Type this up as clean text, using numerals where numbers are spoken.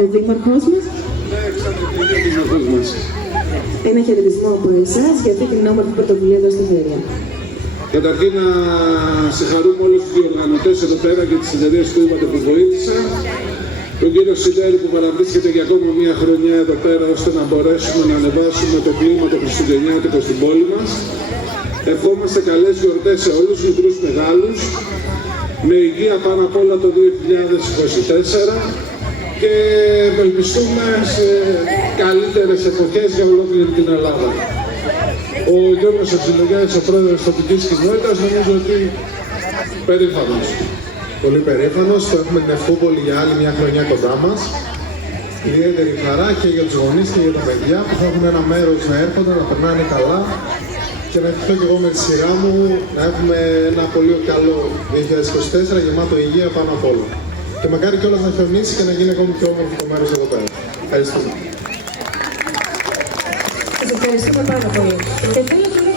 ο δήμαρχός μας. Ένα χαιρετισμό από εσάς για αυτή την όμορφη πρωτοβουλία εδώ στη Θέρια. Καταρχήν να συγχαρούμε όλους τους διοργανωτές εδώ πέρα και τις εταιρείες που είπατε που βοήθησαν. Τον κύριο Σιδέρη που παραβρίσκεται για ακόμα μία χρονιά εδώ πέρα ώστε να μπορέσουμε να ανεβάσουμε το κλίμα το χριστουγεννιάτικο στην πόλη μας. Ευχόμαστε καλές γιορτές σε όλους, μικρούς μεγάλους, με υγεία πάνω απ' όλα το 2024 και ευελπιστούμε σε καλύτερες εποχές για ολόκληρη την Ελλάδα. Ο Γιώργος Αψιλογιάδης, ο πρόεδρος της τοπικής κοινότητας, νομίζω ότι περήφανος. Πολύ περήφανος που έχουμε την Ευχούπολη για άλλη μια χρονιά κοντά μας. Ιδιαίτερη χαρά και για τους γονείς και για τα παιδιά που θα έχουν ένα μέρος να έρχονται, να περνάνε καλά και να ευχηθώ και εγώ με τη σειρά μου να έχουμε ένα πολύ καλό 2024 γεμάτο υγεία πάνω απ' όλα. Και μακάρι κιόλας να χιονίσει και να γίνει ακόμη πιο όμορφο το μέρος εδώ πέρα. Ευχαριστούμε. Σας ευχαριστούμε πάρα πολύ.